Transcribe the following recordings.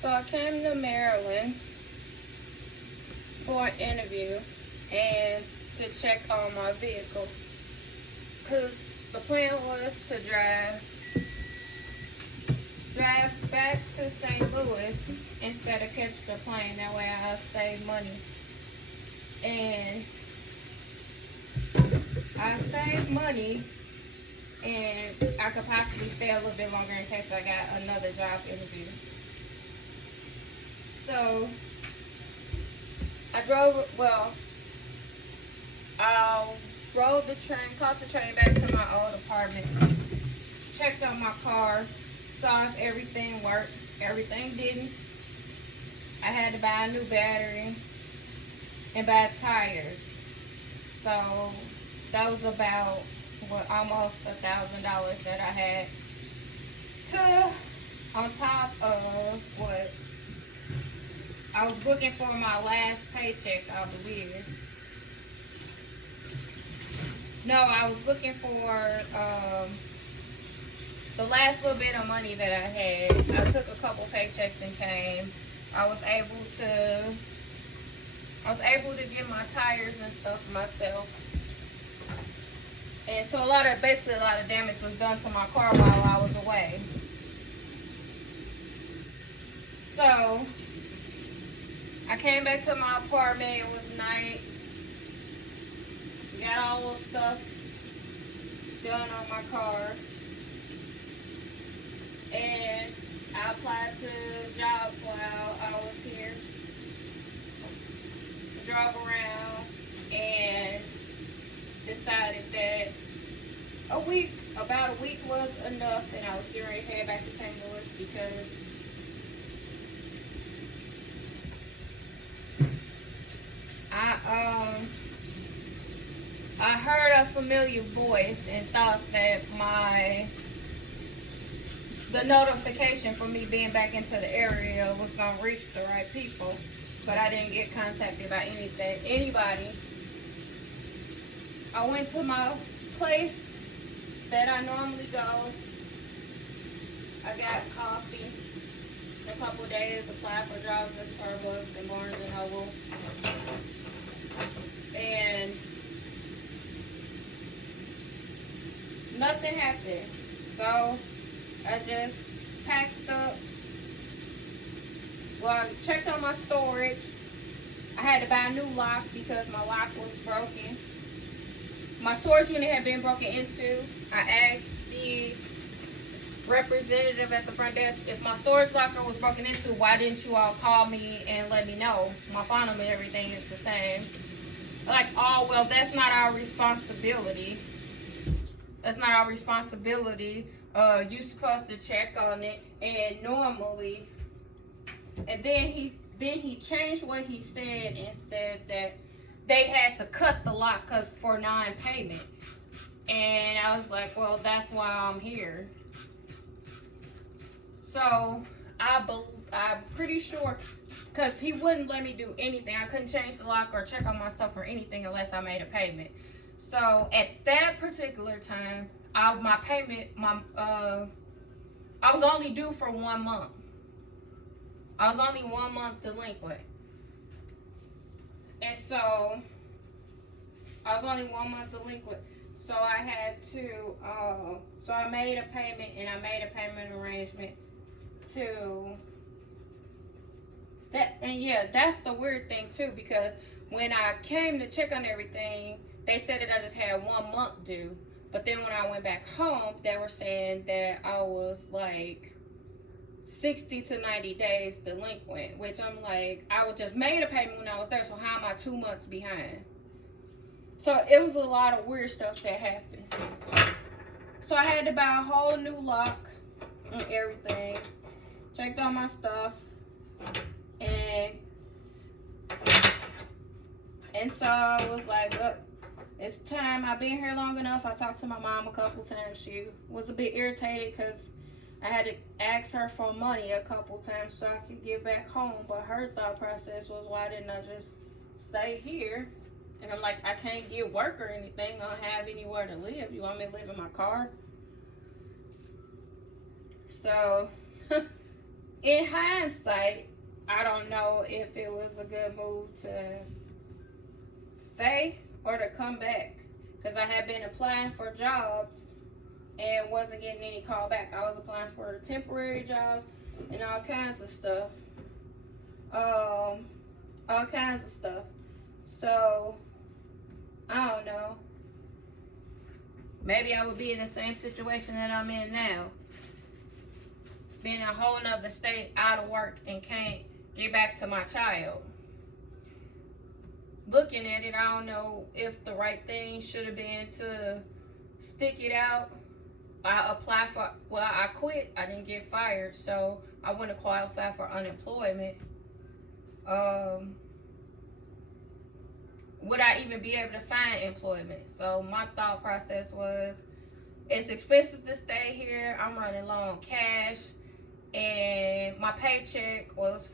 So I came to Maryland for an interview and to check on my vehicle. Because the plan was to drive back to St. Louis instead of catch the plane. That way I'll save money. And I saved money and I could possibly stay a little bit longer in case I got another job interview. So I rode the train, caught the train back to my old apartment, checked on my car, saw if everything worked. Everything didn't. I had to buy a new battery and buy tires. So that was about almost $1,000 that I had to, on top of what I was looking for my last paycheck, I believe. No, I was looking for the last little bit of money that I had. I took a couple paychecks and came. I was able to get my tires and stuff myself. And so basically a lot of damage was done to my car while I was away. So I came back to my apartment. It was night. Got all the stuff done on my car. And I applied to jobs while I was here. Drove around and decided that about a week was enough, and I was getting ready to head back to St. Louis because I heard a familiar voice and thought that the notification for me being back into the area was gonna reach the right people, but I didn't get contacted by anybody. I went to my place that I normally go. I got coffee in a couple of days, applied for jobs at Starbucks and Barnes and Noble. And nothing happened. So I just packed up. Well, I checked on my storage. I had to buy a new lock because my lock was broken. My storage unit had been broken into. I asked the representative at the front desk, if my storage locker was broken into, why didn't you all call me and let me know? My phone number and everything is the same. Like, oh, well, that's not our responsibility. That's not our responsibility. You're supposed to check on it. And normally, and then he changed what he said and said that they had to cut the lock for non-payment. And I was like, well, that's why I'm here. So I'm pretty sure, because he wouldn't let me do anything. I couldn't change the lock or check on my stuff or anything unless I made a payment. So at that particular time, I was only due for 1 month. I was only 1 month delinquent. And so I was only 1 month delinquent. So I had to, so I made a payment, and I made a payment arrangement to that. And yeah, that's the weird thing too, because when I came to check on everything, they said that I just had 1 month due. But then when I went back home, they were saying that I was like 60 to 90 days delinquent, which I'm like, I just made a payment when I was there, so how am I 2 months behind? So it was a lot of weird stuff that happened. So I had to buy a whole new lock and everything. Checked on my stuff. And so I was like, look, it's time. I've been here long enough. I talked to my mom a couple times. She was a bit irritated because I had to ask her for money a couple times so I could get back home. But her thought process was, why didn't I just stay here? And I'm like, I can't get work or anything. I don't have anywhere to live. You want me to live in my car? So in hindsight, I don't know if it was a good move to stay or to come back, because I had been applying for jobs and wasn't getting any call back. I was applying for temporary jobs and all kinds of stuff. All kinds of stuff. So I don't know. Maybe I would be in the same situation that I'm in now. Being a whole nother state, out of work, and can't get back to my child. Looking at it, I don't know if the right thing should have been to stick it out. I applied for, well, I quit. I didn't get fired, so I wouldn't qualify for unemployment. Would I even be able to find employment? So my thought process was, it's expensive to stay here. I'm running low on cash, and my paycheck was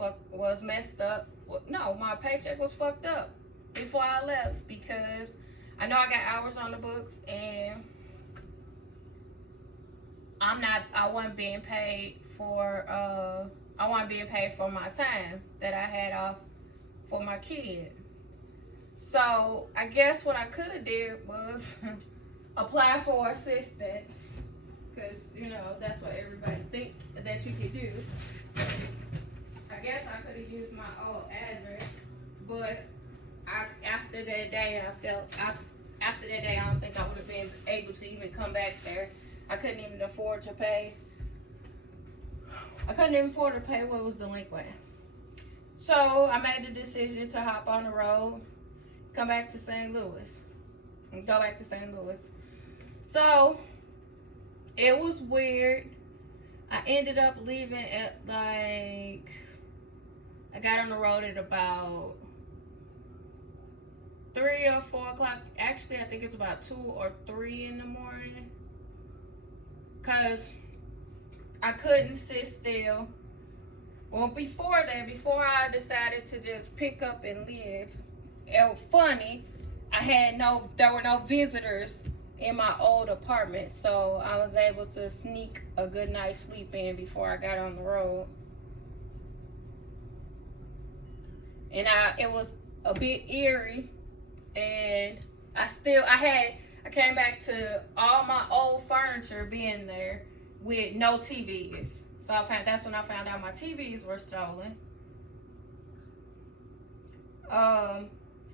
messed up. No, my paycheck was fucked up before I left, because I know I got hours on the books, and I wasn't being paid for my time that I had off for my kid. So I guess what I could have did was apply for assistance, because that's what everybody think that you could do. I guess I could have used my old address, but after that day, I don't think I would have been able to even come back there. I couldn't even afford to pay. What was delinquent. So I made the decision to hop on the road, come back to St. Louis, and go back to St. Louis. So it was weird. I ended up leaving at I got on the road at about 3 or 4 o'clock. Actually, I think it's about 2 or 3 in the morning. Because I couldn't sit still. Well, before I decided to just pick up and leave, it was funny. There were no visitors in my old apartment, so I was able to sneak a good night's sleep in before I got on the road. And it was a bit eerie, and I came back to all my old furniture being there with no TVs. So that's when I found out my TVs were stolen.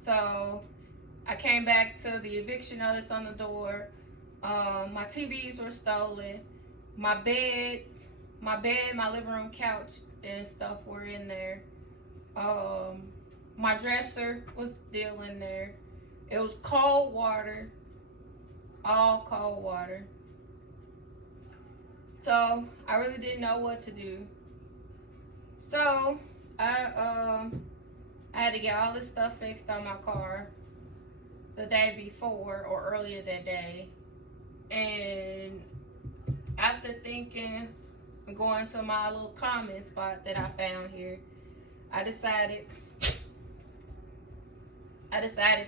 So I came back to the eviction notice on the door. My TVs were stolen. My bed, my living room couch and stuff were in there. My dresser was still in there. It was cold water, all cold water. So I really didn't know what to do. So I had to get all this stuff fixed on my car the day before or earlier that day. And after thinking, going to my little comment spot that I found here, I decided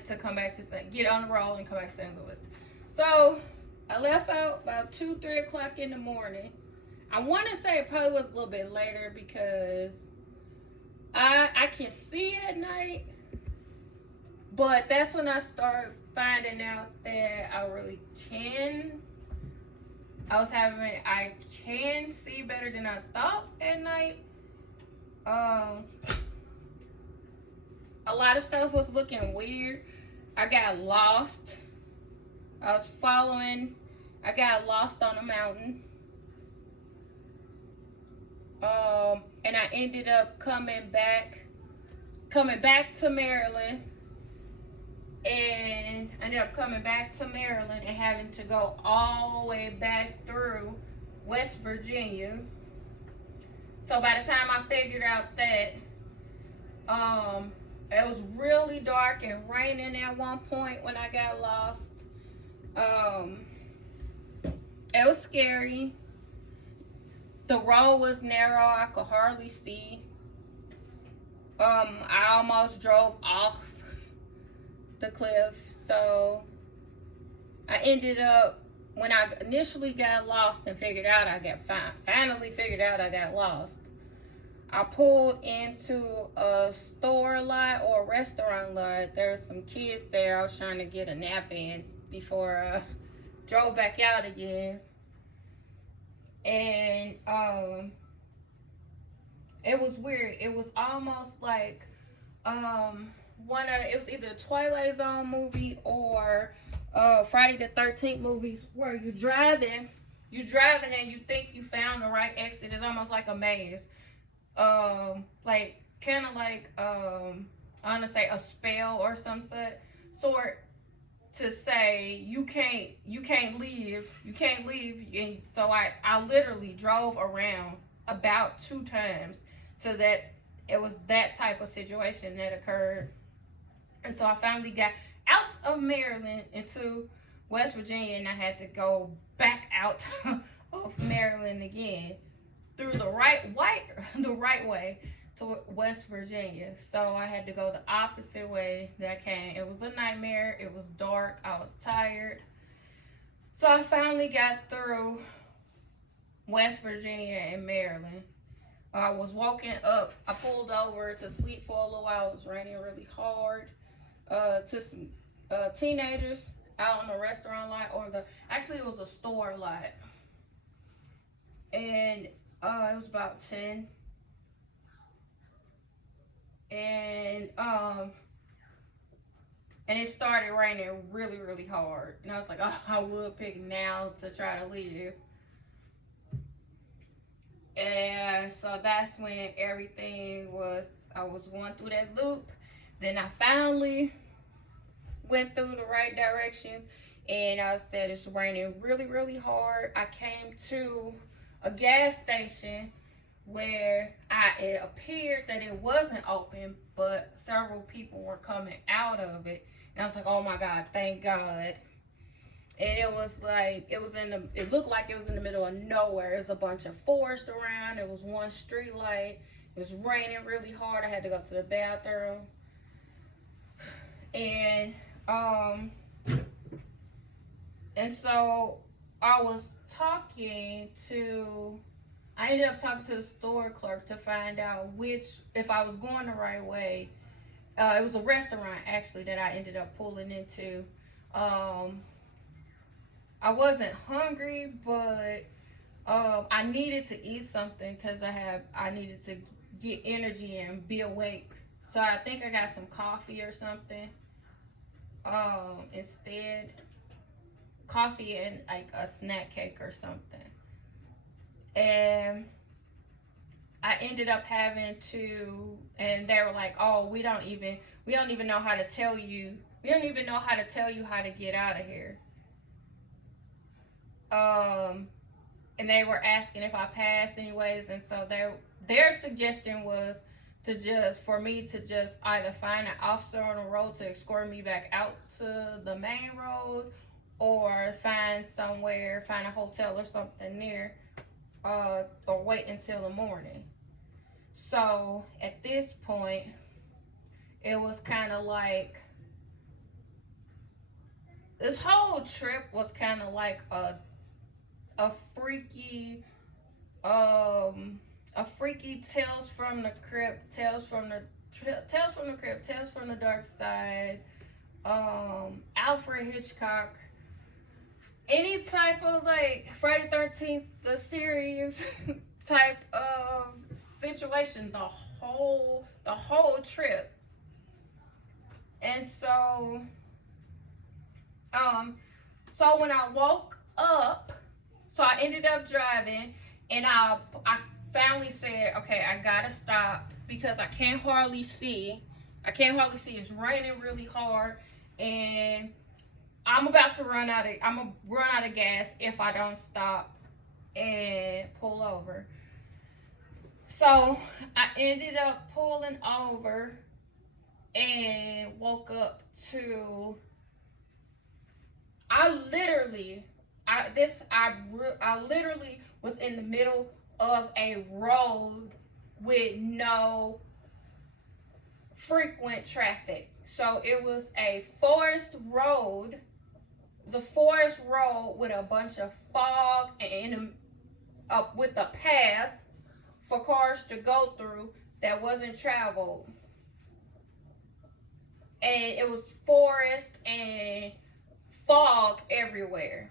to come back to get on the road and come back to St. Louis. So I left out about 2-3 o'clock in the morning. I want to say it probably was a little bit later, because I can see at night, but that's when I started finding out that I can see better than I thought at night. A lot of stuff was looking weird. I got lost. I got lost on a mountain. And I ended up coming back to Maryland. And I ended up coming back to Maryland and having to go all the way back through West Virginia. So by the time I figured out that, it was really dark and raining at one point when I got lost. It was scary. The road was narrow. I could hardly see. I almost drove off the cliff. So I ended up, when I initially got lost and finally figured out I got lost, I pulled into a store lot or a restaurant lot. There's some kids there. I was trying to get a nap in before I drove back out again. And it was weird. It was almost like it was either a Twilight Zone movie or Friday the 13th movies where you driving and you think you found the right exit. It's almost like a maze. Like kind of like I want to say a spell or some sort to say you can't leave, and so I literally drove around about 2 times to that it was that type of situation that occurred. And so I finally got out of Maryland into West Virginia, and I had to go back out of Maryland again through the right way to West Virginia. So I had to go the opposite way that I came. It was a nightmare. It was dark. I was tired. So I finally got through West Virginia and Maryland. I was walking up. I pulled over to sleep for a little while. It was raining really hard. To some teenagers out on the restaurant lot, actually it was a store lot, and it was about 10, and it started raining really, really hard, and I was like, oh, I would pick now to try to leave. And so that's when I was going through that loop. Then I finally went through the right directions, and I said it's raining really, really hard. I came to a gas station where it appeared that it wasn't open, but several people were coming out of it. And I was like, oh my God, thank God. And it looked like it was in the middle of nowhere. There's a bunch of forest around. There was one street light. It was raining really hard. I had to go to the bathroom. And so I ended up talking to the store clerk to find out if I was going the right way. It was a restaurant actually that I ended up pulling into. I wasn't hungry, but I needed to eat something because I needed to get energy and be awake. So I think I got some coffee or something. Instead, coffee and like a snack cake or something. And I ended up having to, and they were like, "Oh, we don't even know how to tell you. We don't even know how to tell you how to get out of here." And they were asking if I passed anyways, and so their suggestion was for me to just either find an officer on the road to escort me back out to the main road, or find a hotel or something near, or wait until the morning. So at this point, it was kind of like, this whole trip was kind of like a freaky, Tales from the Crypt, Tales from the Dark Side, Alfred Hitchcock, any type of like Friday 13th, the series type of situation, the whole trip. And so when I woke up, so I ended up driving, and I finally said, okay, I gotta stop because I can't hardly see. It's raining really hard, and I'm about to run out of gas if I don't stop and pull over. So I ended up pulling over and woke up to, I literally was in the middle of a road with no frequent traffic. So it was a forest road. It was a forest road with a bunch of fog and with a path for cars to go through that wasn't traveled. And it was forest and fog everywhere.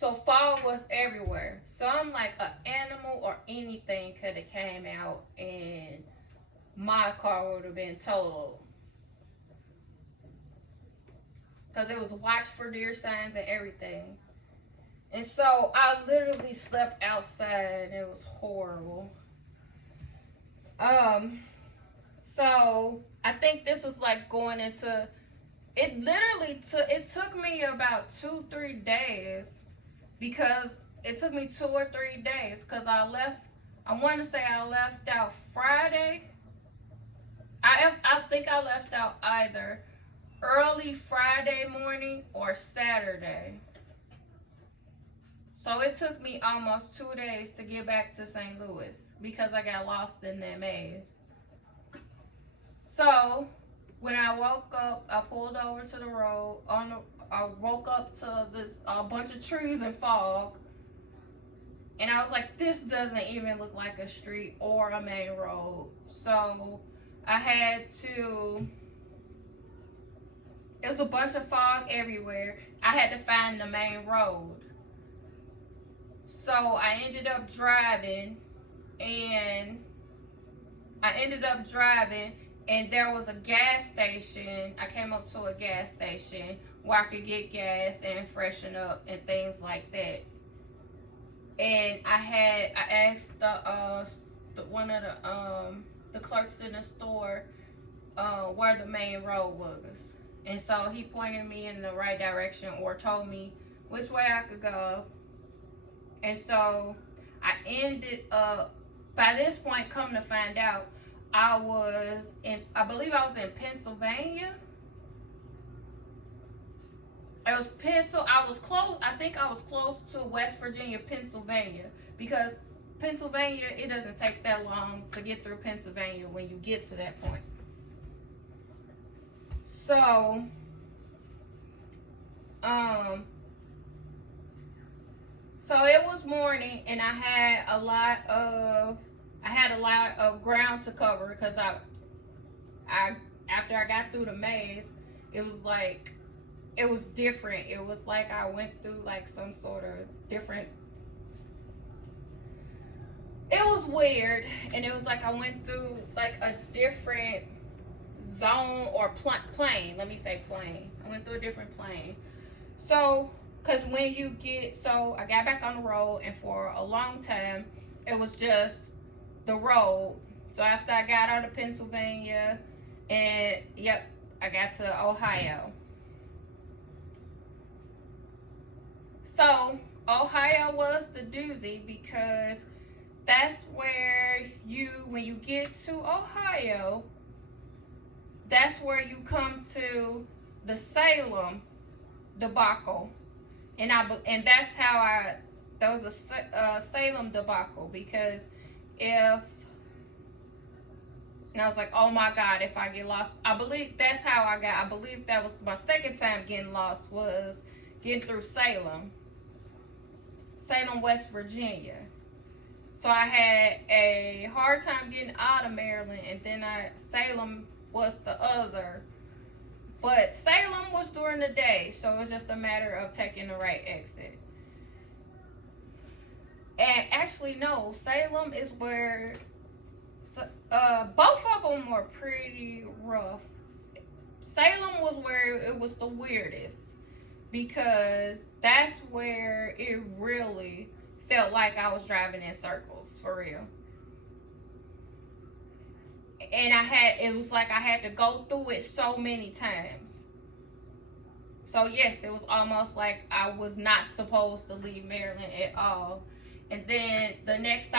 So fog was everywhere. So I'm like, an animal or anything could have came out and my car would have been totaled. Because it was watch for deer signs and everything. And so I literally slept outside. It was horrible. So I think this was like going into it. Literally it took me about 2-3 days, because it took me 2 or 3 days, because I want to say I left out Friday. I think I left out either early Friday morning or Saturday. So it took me almost 2 days to get back to St. Louis because I got lost in that maze. So when I woke up, I pulled over to the road. I woke up to this bunch of trees and fog, and I was like, this doesn't even look like a street or a main road. So I had to. It was a bunch of fog everywhere. I had to find the main road. So I ended up driving, and there was a gas station. I came up to a gas station where I could get gas and freshen up and things like that. And I asked one of the clerks in the store where the main road was. And so he pointed me in the right direction, or told me which way I could go. And so I ended up, by this point, come to find out, I believe I was in Pennsylvania. I was close. I think I was close to West Virginia, Pennsylvania, because Pennsylvania, it doesn't take that long to get through Pennsylvania when you get to that point. So, so it was morning, and I had a lot of ground to cover, because I after I got through the maze, it was different. It was like I went through like some sort of different. It was weird, and it was like I went through like a different zone or plane. Let me say plane. I went through a different plane. So, because I got back on the road, and for a long time, it was just the road. So after I got out of Pennsylvania, and I got to Ohio. So Ohio was the doozy, because that's where when you get to Ohio, that's where you come to the Salem debacle. And that's how there was a Salem debacle, because and I was like, oh my God, if I get lost. I believe that was my second time getting lost, was getting through Salem, West Virginia. So I had a hard time getting out of Maryland, and then Salem was the other. But Salem was during the day, so it was just a matter of taking the right exit. And actually, no, Salem is where both of them were pretty rough. Salem was where it was the weirdest, because that's where it really felt like I was driving in circles, for real. And it was like I had to go through it so many times. So yes, it was almost like I was not supposed to leave Maryland at all. And then the next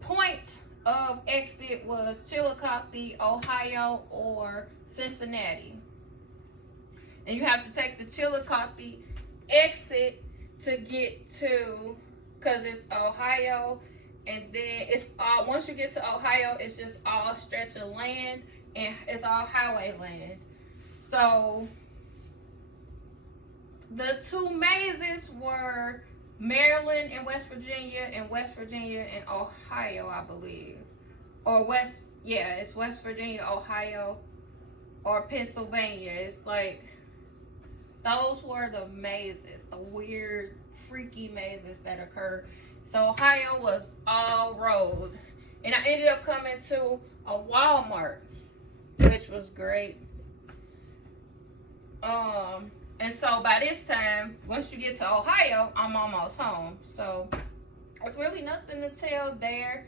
point of exit was Chillicothe, Ohio, or Cincinnati. And you have to take the Chillicothe exit to get to, because it's Ohio, and then it's all, once you get to Ohio, it's just all stretch of land, and it's all highway land. So the two mazes were Maryland and West Virginia, and West Virginia and Ohio, I believe. Or yeah, it's West Virginia, Ohio, or Pennsylvania. It's like, those were the mazes, the weird, freaky mazes that occurred. So Ohio was all road. And I ended up coming to a Walmart, which was great. And so by this time, once you get to Ohio, I'm almost home. So there's really nothing to tell there.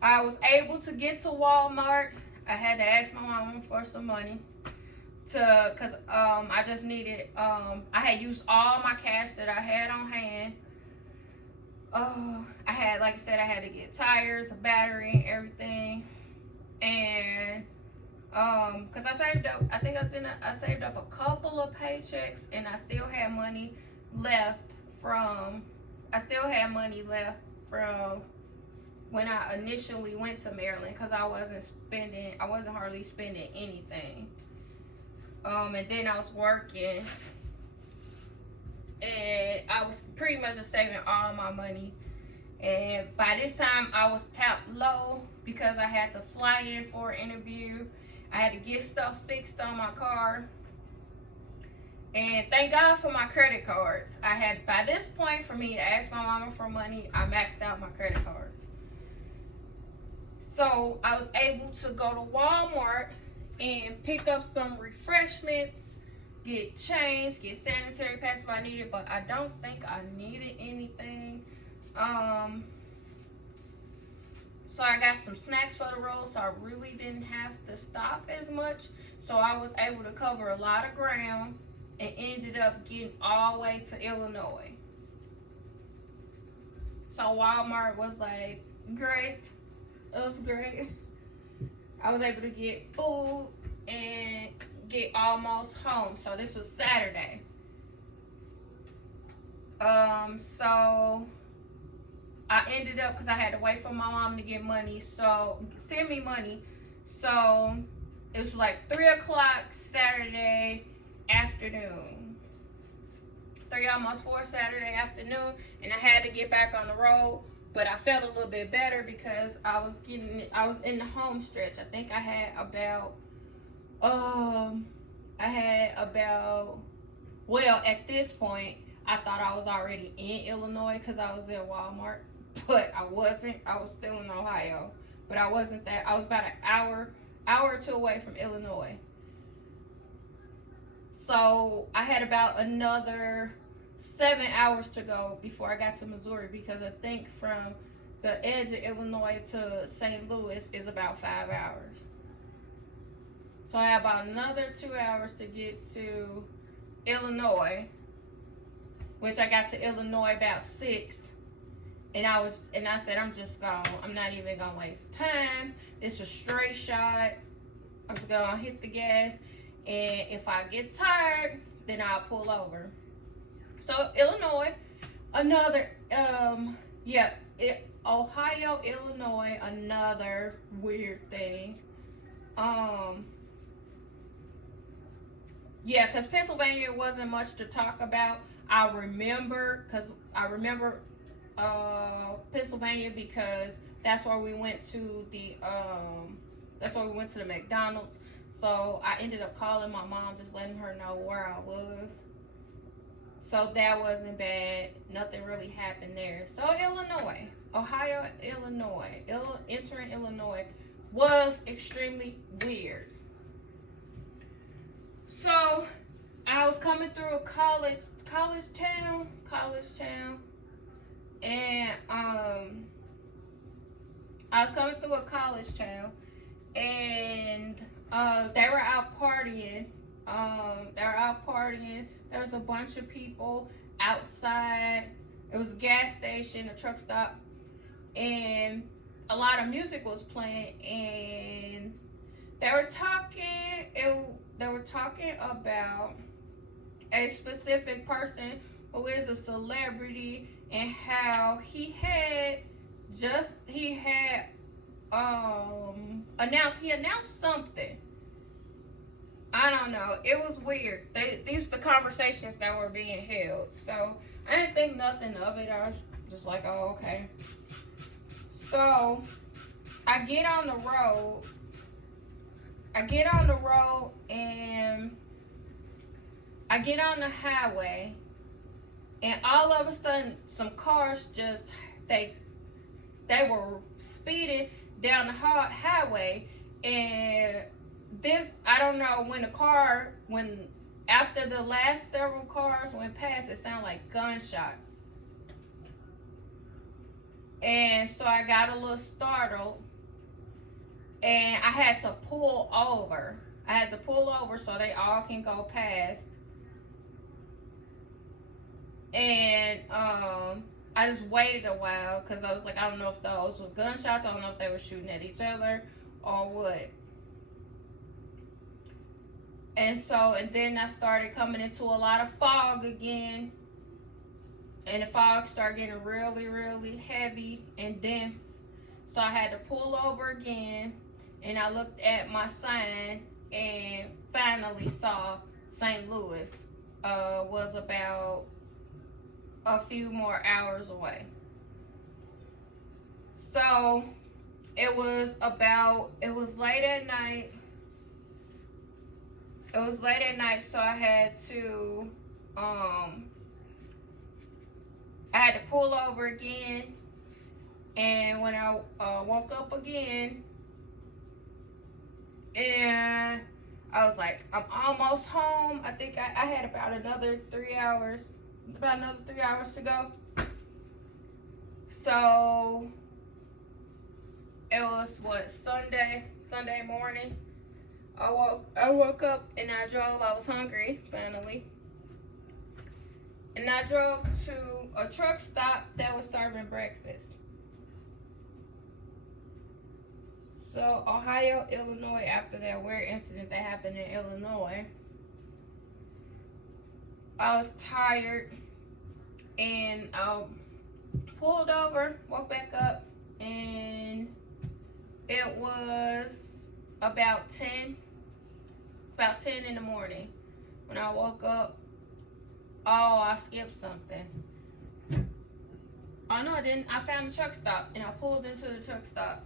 I was able to get to Walmart. I had to ask my mama for some money because I just needed, I had used all my cash that I had on hand. I had, like I said, I had to get tires, a battery, everything. And because I saved up, I think I saved up a couple of paychecks, and I still had money left from when I initially went to Maryland, because I wasn't hardly spending anything. And then I was working, and I was pretty much just saving all my money. And by this time, I was tapped low because I had to fly in for an interview. I had to get stuff fixed on my car. And thank God for my credit cards. I had, by this point, for me to ask my mama for money, I maxed out my credit cards. So I was able to go to Walmart and pick up some refreshments, get change, get sanitary pads if I needed, but I don't think I needed anything. So I got some snacks for the road, so I really didn't have to stop as much. So I was able to cover a lot of ground and ended up getting all the way to Illinois. So Walmart was like great. It was great. I was able to get food and get almost home. So this was Saturday. So I ended up, because I had to wait for my mom to get money, so send me money. So it was like 3 o'clock Saturday afternoon. 3, almost 4 Saturday afternoon, and I had to get back on the road. But I felt a little bit better because I was in the home stretch. I think I had about, well, at this point, I thought I was already in Illinois because I was at Walmart, but I wasn't. I was still in Ohio, but I wasn't that. I was about an hour or two away from Illinois. So I had about another 7 hours to go before I got to Missouri, because I think from the edge of Illinois to St. Louis is about 5 hours. So I had about another 2 hours to get to Illinois, which I got to Illinois about 6. And I said, I'm not even gonna waste time. It's a straight shot. I'm just gonna hit the gas, and if I get tired, then I'll pull over. So Illinois, Ohio, Illinois, another weird thing. Because Pennsylvania wasn't much to talk about. I remember Pennsylvania because that's where we went to the McDonald's. So I ended up calling my mom, just letting her know where I was. So that wasn't bad. Nothing really happened there. So Ohio, Illinois, entering Illinois was extremely weird. So I was coming through a college town, and I was coming through a college town, and they were out partying. There was a bunch of people outside. It was a gas station, a truck stop, and a lot of music was playing, and they were talking about a specific person who is a celebrity, and how he announced something. I don't know. It was weird. These are the conversations that were being held. So I didn't think nothing of it. I was just like, oh, okay. So I get on the road. And I get on the highway, and all of a sudden some cars just they were speeding down the highway, and this, I don't know, when after the last several cars went past, it sounded like gunshots. And so I got a little startled, and I had to pull over. So they all can go past. And I just waited a while because I was like, I don't know if those was gunshots. I don't know if they were shooting at each other or what. And then I started coming into a lot of fog again. And the fog started getting really, really heavy and dense. So I had to pull over again. And I looked at my sign and finally saw St. Louis was about a few more hours away. So it was late at night. So I had to pull over again. And when I woke up again, and I was like, I'm almost home. I think I had about another 3 hours to go. So it was Sunday morning. I woke up and I drove. I was hungry finally, and I drove to a truck stop that was serving breakfast. So Ohio, Illinois. After that weird incident that happened in Illinois, I was tired, and pulled over, woke back up, and it was about 10 in the morning when I woke up. Oh, I skipped something. Oh no, I didn't. I found the truck stop, and I pulled into the truck stop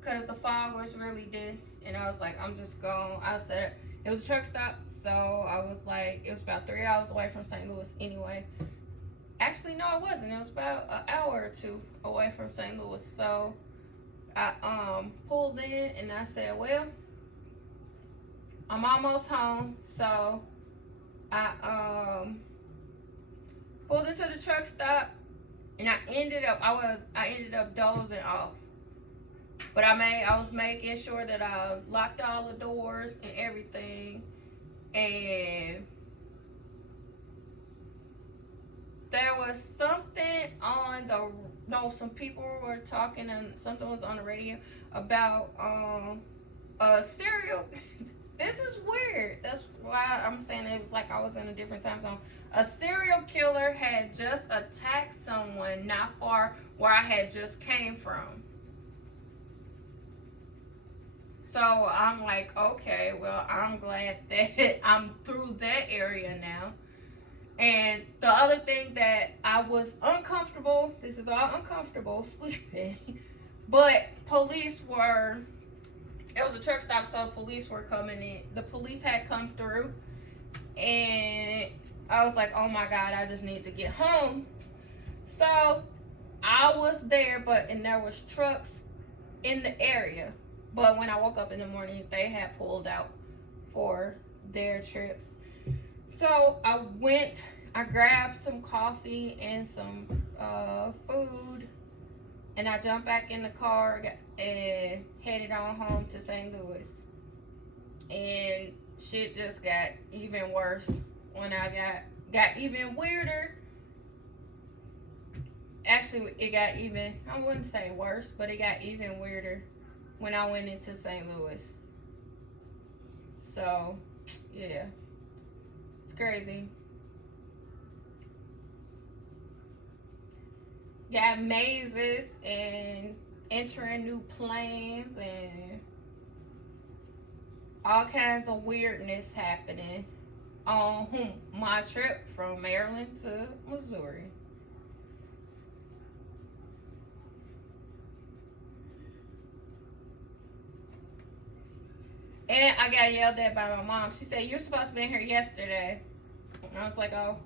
because the fog was really dense, and I was like, I'm just going. I said it was a truck stop, so I was like, it was about 3 hours away from St. Louis anyway. Actually, no, it wasn't. It was about an hour or two away from St. Louis. So I pulled in, and I said, well, I'm almost home. So I pulled into the truck stop, and I ended up dozing off. But I was making sure that I locked all the doors and everything, and there was something some people were talking, and something was on the radio about a serial. This is weird. That's why I'm saying it was like I was in a different time zone. A serial killer had just attacked someone not far where I had just came from. So I'm like, okay, well, I'm glad that I'm through that area now. And the other thing that I was uncomfortable, this is all uncomfortable, sleeping, but it was a truck stop, so police were coming in. The police had come through, and I was like, oh my God, I just need to get home. So I was there, and there was trucks in the area. But when I woke up in the morning, they had pulled out for their trips. So I grabbed some coffee and some food, and I jumped back in the car and headed on home to St. Louis. And shit just got even worse when I got even weirder. Actually, it got even, I wouldn't say worse, but it got even weirder when I went into St. Louis. So, yeah. It's crazy. Got mazes and entering new planes and all kinds of weirdness happening on my trip from Maryland to Missouri. And I got yelled at by my mom. She said, "You're supposed to be here yesterday." I was like, "Oh,